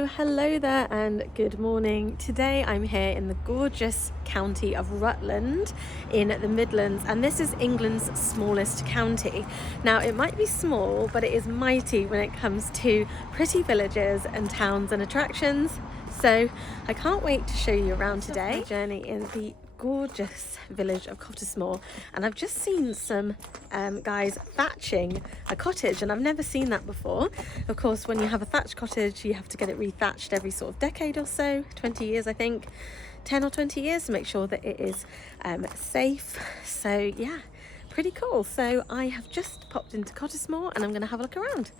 So hello there and good morning. Today I'm here in the gorgeous county of Rutland in the Midlands, and this is England's smallest county. Now it might be small, but it is mighty when it comes to pretty villages and towns and attractions. So I can't wait to show you around today. My journey in the gorgeous village of Cottesmore, and I've just seen some guys thatching a cottage, and I've never seen that before. Of course, when you have a thatched cottage, you have to get it rethatched every sort of decade or so, 20 years I think, 10 or 20 years, to make sure that it is safe. So yeah, pretty cool. So I have just popped into Cottesmore and I'm going to have a look around.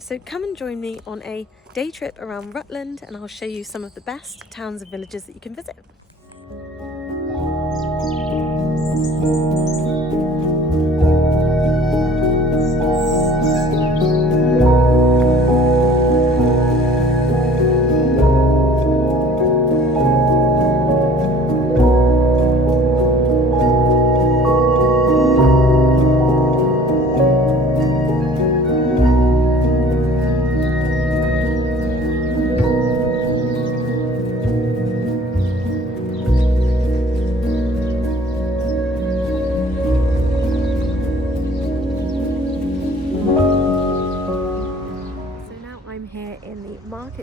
So come and join me on a day trip around Rutland, and I'll show you some of the best towns and villages that you can visit.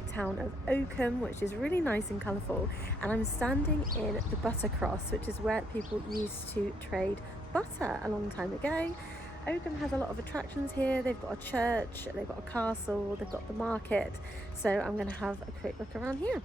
Town of Oakham, which is really nice and colourful, and I'm standing in the butter cross, which is where people used to trade butter a long time ago. Oakham has a lot of attractions here. They've got a church, they've got a castle, they've got the market, so I'm going to have a quick look around here.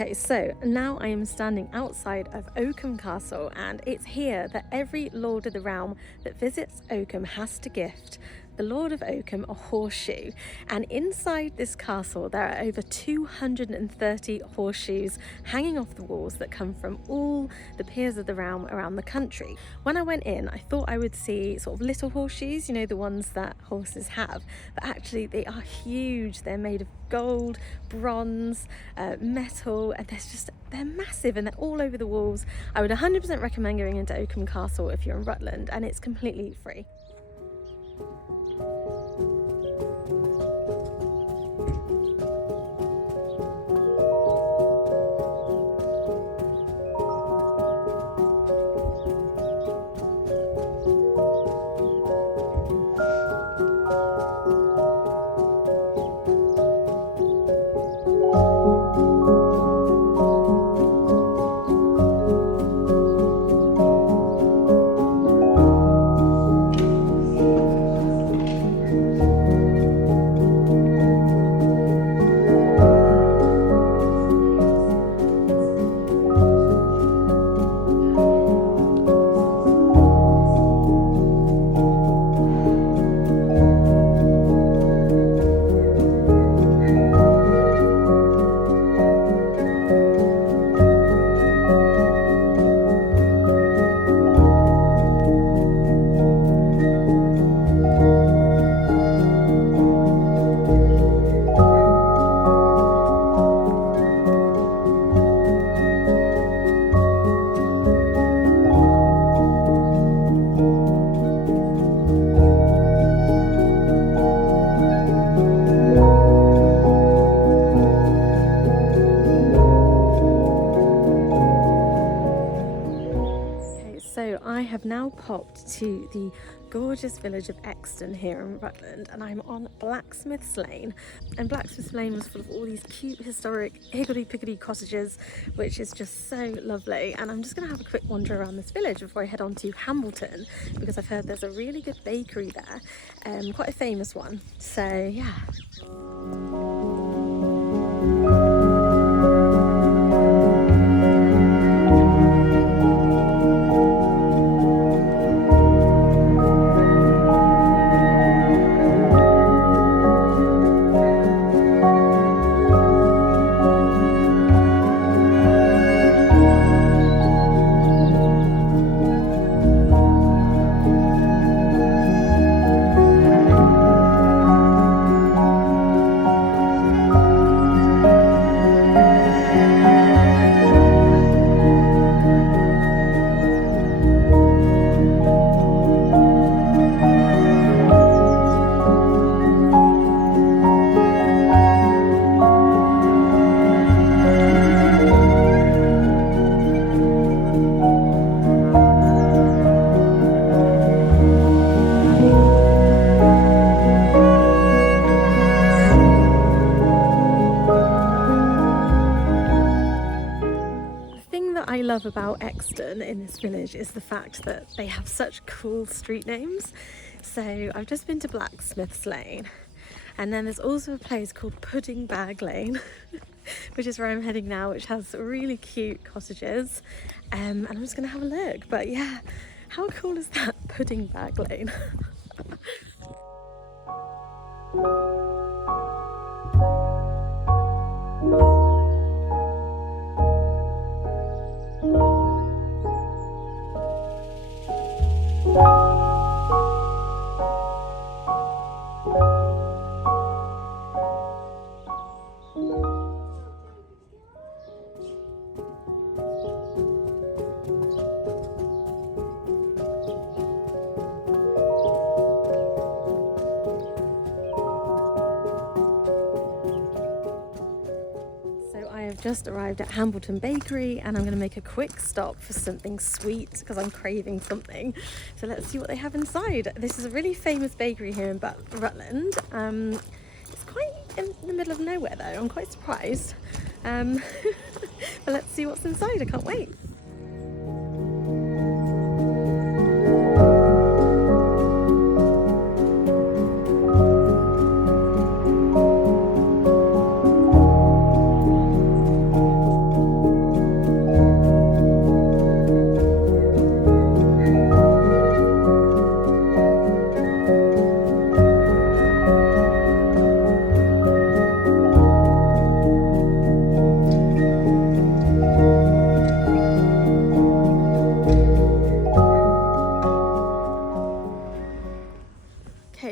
Okay, so now I am standing outside of Oakham Castle, and it's here that every lord of the realm that visits Oakham has to gift the Lord of Oakham a horseshoe. And inside this castle there are over 230 horseshoes hanging off the walls that come from all the peers of the realm around the country. When I went in, I thought I would see sort of little horseshoes, you know, the ones that horses have, but actually they are huge. They're made of gold, bronze, metal, and they're massive, and they're all over the walls. I would 100% recommend going into Oakham Castle if you're in Rutland, and it's completely free. So I have now popped to the gorgeous village of Exton here in Rutland, and I'm on Blacksmith's Lane. And Blacksmith's Lane was full of all these cute historic higgledy-piggledy cottages, which is just so lovely. And I'm just going to have a quick wander around this village before I head on to Hambleton, because I've heard there's a really good bakery there, quite a famous one. So yeah. I love about Exton in this village is the fact that they have such cool street names. So I've just been to Blacksmith's Lane, and then there's also a place called Pudding Bag Lane which is where I'm heading now, which has really cute cottages, and I'm just gonna have a look. But yeah, how cool is that? Pudding Bag Lane. Just arrived at Hambleton Bakery, and I'm going to make a quick stop for something sweet because I'm craving something. So let's see what they have inside. This is a really famous bakery here in Rutland. It's quite in the middle of nowhere though. I'm quite surprised. But let's see what's inside. I can't wait.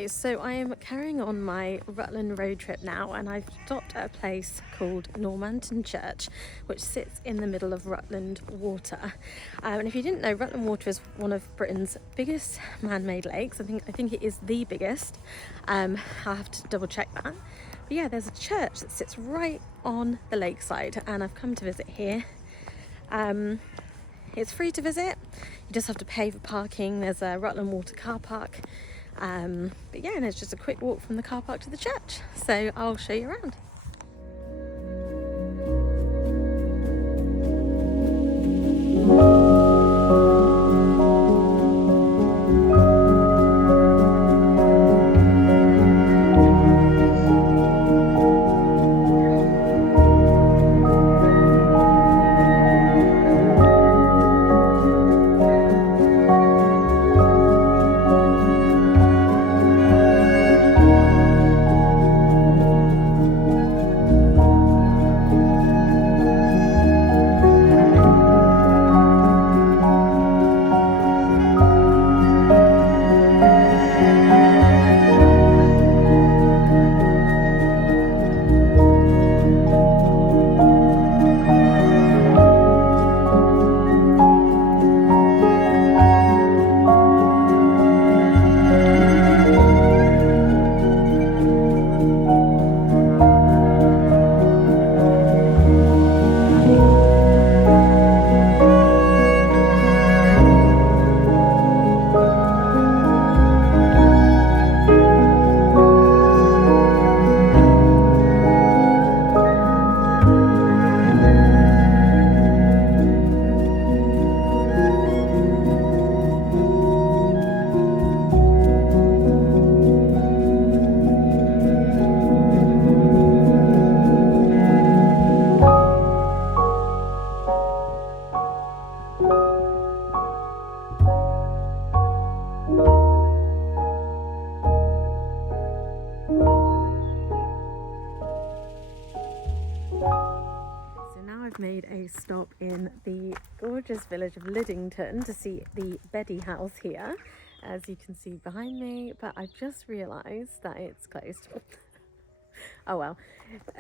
So I am carrying on my Rutland road trip now, and I've stopped at a place called Normanton Church, which sits in the middle of Rutland Water. And if you didn't know, Rutland Water is one of Britain's biggest man-made lakes. I think it is the biggest. I'll have to double check that. But yeah, there's a church that sits right on the lakeside, and I've come to visit here. It's free to visit. You just have to pay for parking. There's a Rutland Water car park. But yeah, and it's just a quick walk from the car park to the church, so I'll show you around. today's stop in the gorgeous village of Lyddington to see the Beddy house here, as you can see behind me, but I've just realised that it's closed. Oh well,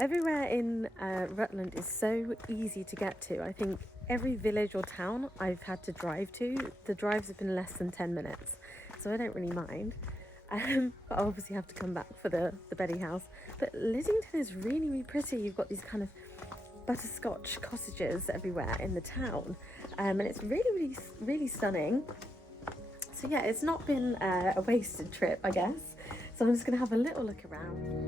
everywhere in Rutland is so easy to get to. I think every village or town I've had to drive to, the drives have been less than 10 minutes, so I don't really mind. But I obviously have to come back for the Beddy house. But Lyddington is really, really pretty. You've got these kind of butterscotch cottages everywhere in the town, and it's really, really, really stunning. So yeah, it's not been a wasted trip, I guess. So I'm just going to have a little look around.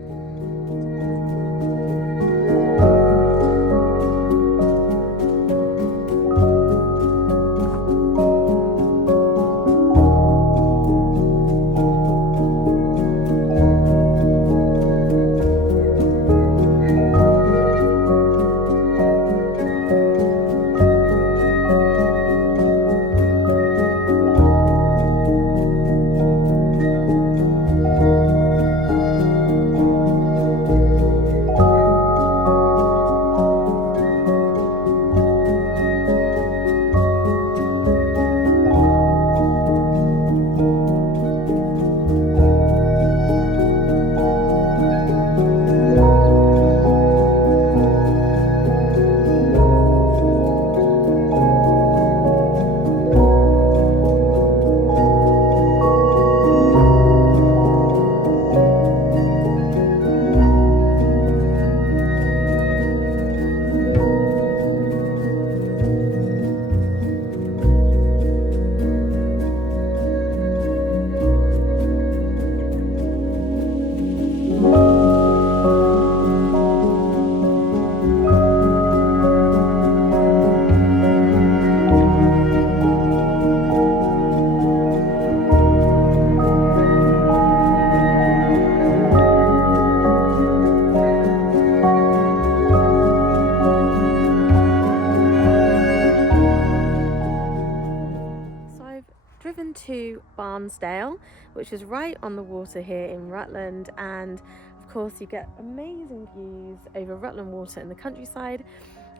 To Barnsdale, which is right on the water here in Rutland, and of course you get amazing views over Rutland Water in the countryside.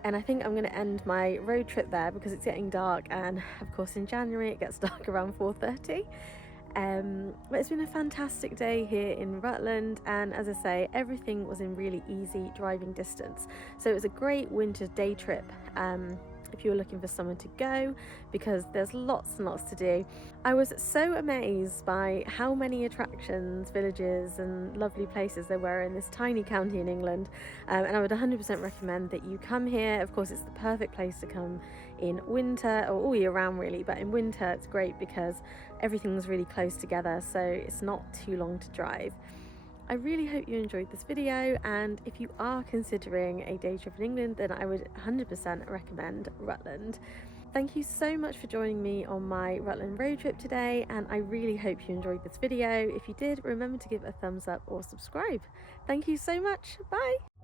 And I think I'm going to end my road trip there because it's getting dark, and of course in January it gets dark around 4:30. But it's been a fantastic day here in Rutland, and as I say, everything was in really easy driving distance, so it was a great winter day trip if you're looking for somewhere to go, because there's lots and lots to do. I was so amazed by how many attractions, villages and lovely places there were in this tiny county in England, and I would 100% recommend that you come here. Of course, it's the perfect place to come in winter, or all year round really, but in winter it's great because everything's really close together, so it's not too long to drive. I really hope you enjoyed this video, and if you are considering a day trip in England, then I would 100% recommend Rutland. Thank you so much for joining me on my Rutland road trip today, and I really hope you enjoyed this video. If you did, remember to give it a thumbs up or subscribe. Thank you so much. Bye!